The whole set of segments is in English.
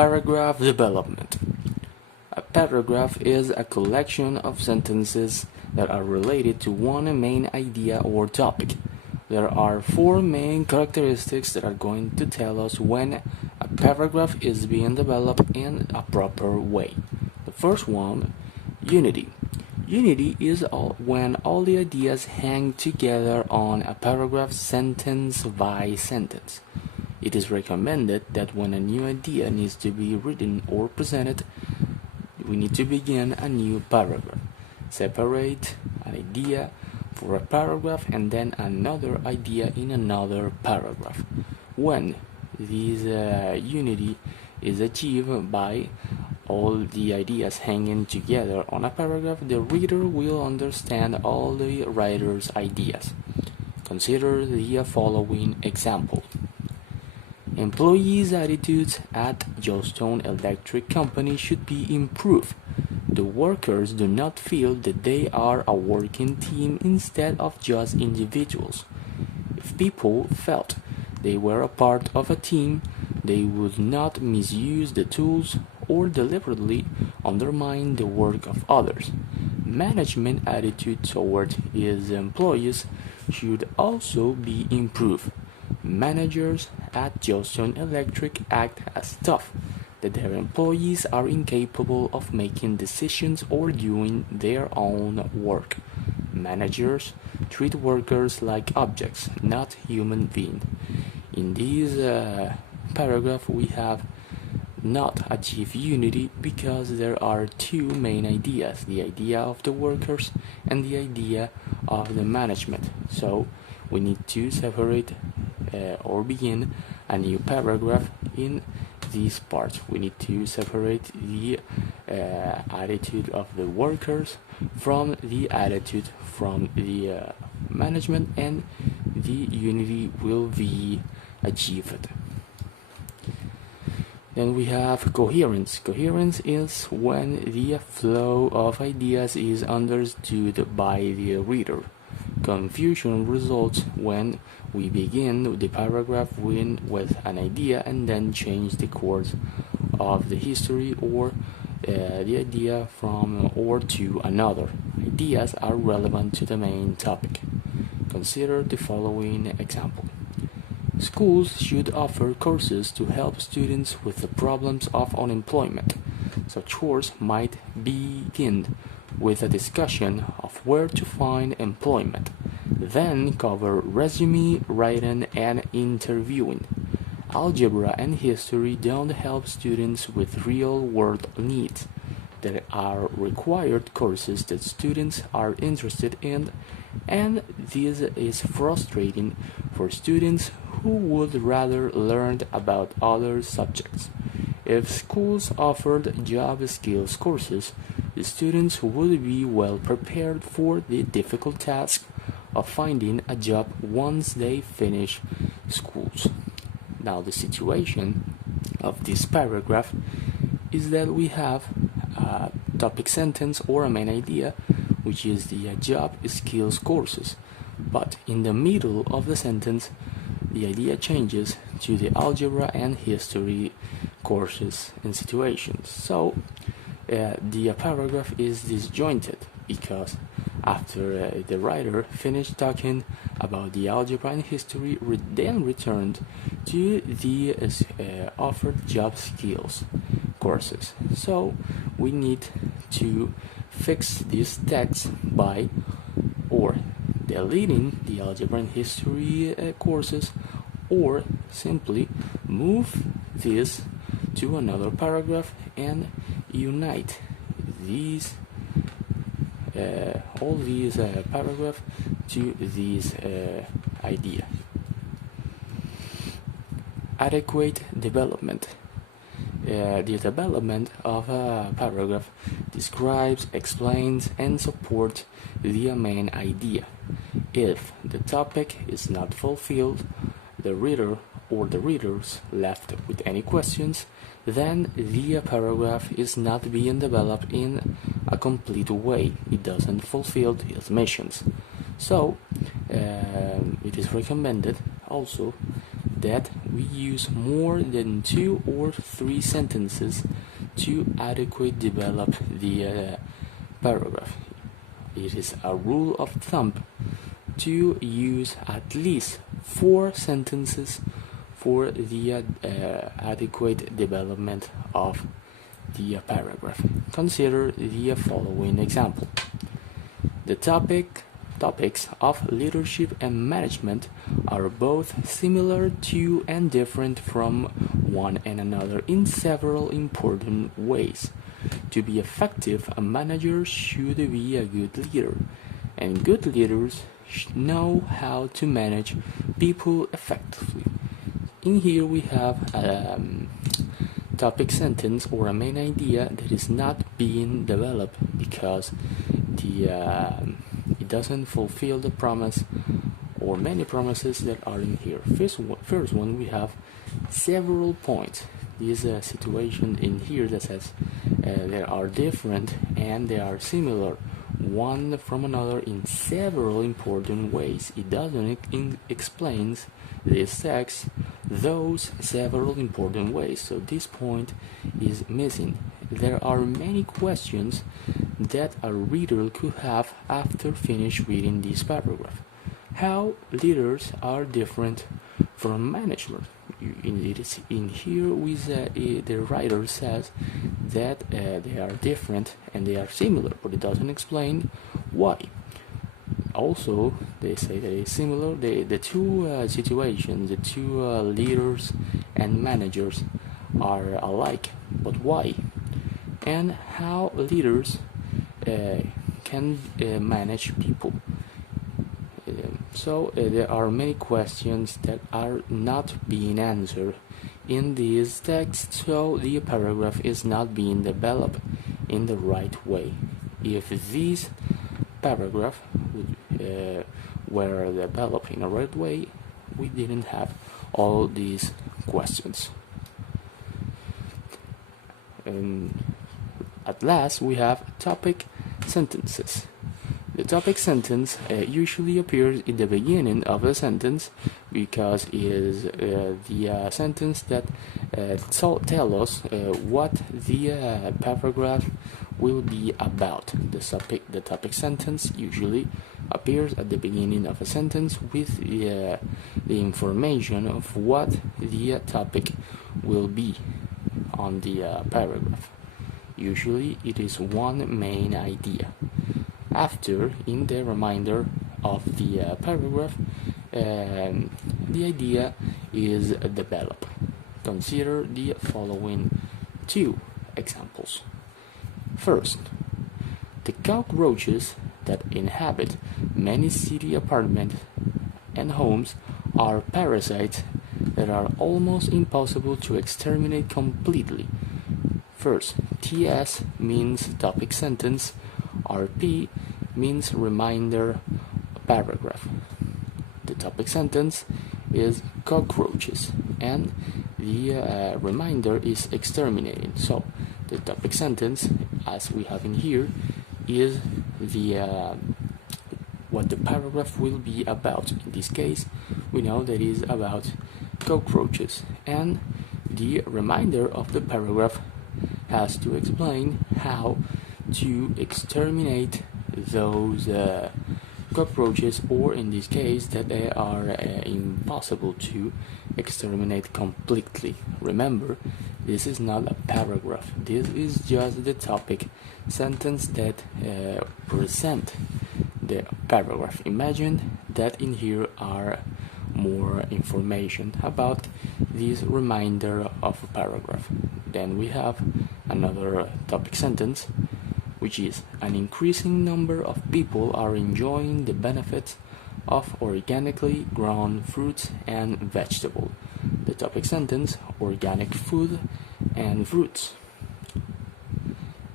Paragraph development. A paragraph is a collection of sentences that are related to one main idea or topic. There are four main characteristics that are going to tell us when a paragraph is being developed in a proper way. The first one, unity. Unity is when all the ideas hang together on a paragraph sentence by sentence. It is recommended that when a new idea needs to be written or presented, we need to begin a new paragraph. Separate an idea for a paragraph and then another idea in another paragraph. When this unity is achieved by all the ideas hanging together on a paragraph, the reader will understand all the writer's ideas. Consider the following example. Employees' attitudes at Yellowstone Electric Company should be improved. The workers do not feel that they are a working team instead of just individuals. If people felt they were a part of a team, they would not misuse the tools or deliberately undermine the work of others. Management attitude toward its employees should also be improved. Managers at Yellowstone Electric act as tough that their employees are incapable of making decisions or doing their own work. Managers treat workers like objects, not human beings. In this paragraph, we have not achieved unity because there are two main ideas, the idea of the workers and the idea of the management. So we need to separate or begin a new paragraph in these parts. We need to separate the attitude of the workers from the attitude from the management, and the unity will be achieved. Then we have coherence. Coherence is when the flow of ideas is understood by the reader. Confusion results when we begin the paragraph with an idea and then change the course of the history or the idea from or to another. Ideas are relevant to the main topic. Consider the following example. Schools should offer courses to help students with the problems of unemployment. Such course might begin with a discussion of where to find employment, then cover resume writing and interviewing. Algebra and history don't help students with real-world needs. There are required courses that students are interested in, and this is frustrating for students who would rather learn about other subjects. If schools offered job skills courses, the students would be well prepared for the difficult task of finding a job once they finish schools. Now the situation of this paragraph is that we have a topic sentence or a main idea, which is the job skills courses, but in the middle of the sentence the idea changes to the algebra and history courses and situations. So the paragraph is disjointed because after the writer finished talking about the algebra and history, then returned to the offered job skills courses. So we need to fix this text by or deleting the algebra and history courses, or simply move this to another paragraph and unite these all these paragraphs to this idea. Adequate development. The development of a paragraph describes, explains, and supports the main idea. If the topic is not fulfilled, the reader or the readers left with any questions, then the paragraph is not being developed in a complete way. It doesn't fulfill its missions. So it is recommended also that we use more than 2 or 3 sentences to adequately develop the paragraph. It is a rule of thumb to use at least 4 sentences for the adequate development of the paragraph. Consider the following example. The topics of leadership and management are both similar to and different from one another in several important ways. To be effective, a manager should be a good leader, and good leaders know how to manage people effectively. In here we have a topic sentence or a main idea that is not being developed because it doesn't fulfill the promise or many promises that are in here. First one, we have several points. This situation in here that says they are different and they are similar one from another in several important ways. It doesn't explains this text those several important ways, so this point is missing. There are many questions that a reader could have after finish reading this paragraph. How leaders are different from management. In here the writer says that they are different and they are similar, but it doesn't explain why. Also, they say that it's similar. The two situations, the two leaders and managers are alike, but why? And how leaders can manage people. So there are many questions that are not being answered in this text, so the paragraph is not being developed in the right way. If this paragraph were developed in the right way, we didn't have all these questions. At last, we have topic sentences. The topic sentence usually appears in the beginning of a sentence because it is the sentence that tell us what the paragraph will be about. The topic sentence usually appears at the beginning of a sentence with the information of what the topic will be on the paragraph. Usually it is one main idea. After, in the remainder of the paragraph, the idea is developed. Consider the following 2 examples. First, the cockroaches that inhabit many city apartments and homes are parasites that are almost impossible to exterminate completely. First, TS means topic sentence, RP means reminder paragraph. The topic sentence is cockroaches and the reminder is exterminating. So the topic sentence, as we have in here, is the what the paragraph will be about. In this case, we know that it is about cockroaches, and the reminder of the paragraph has to explain how to exterminate those cockroaches, or in this case that they are impossible to exterminate completely. Remember, this is not a paragraph, this is just the topic sentence that present the paragraph. Imagine that in here are more information about this reminder of a paragraph. Then we have another topic sentence, which is an increasing number of people are enjoying the benefits of organically grown fruits and vegetables. The topic sentence, organic food and fruits,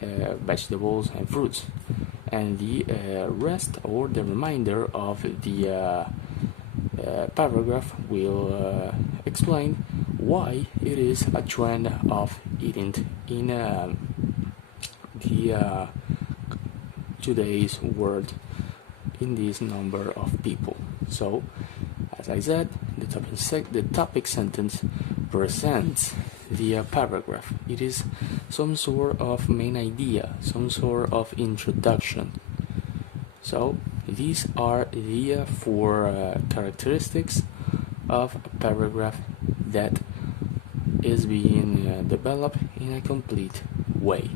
vegetables and fruits, and the rest or the remainder of the paragraph will explain why it is a trend of eating in the today's world in this number of people. So, as As I said, the topic sentence presents the paragraph. It is some sort of main idea, some sort of introduction. So these are the four characteristics of a paragraph that is being developed in a complete way.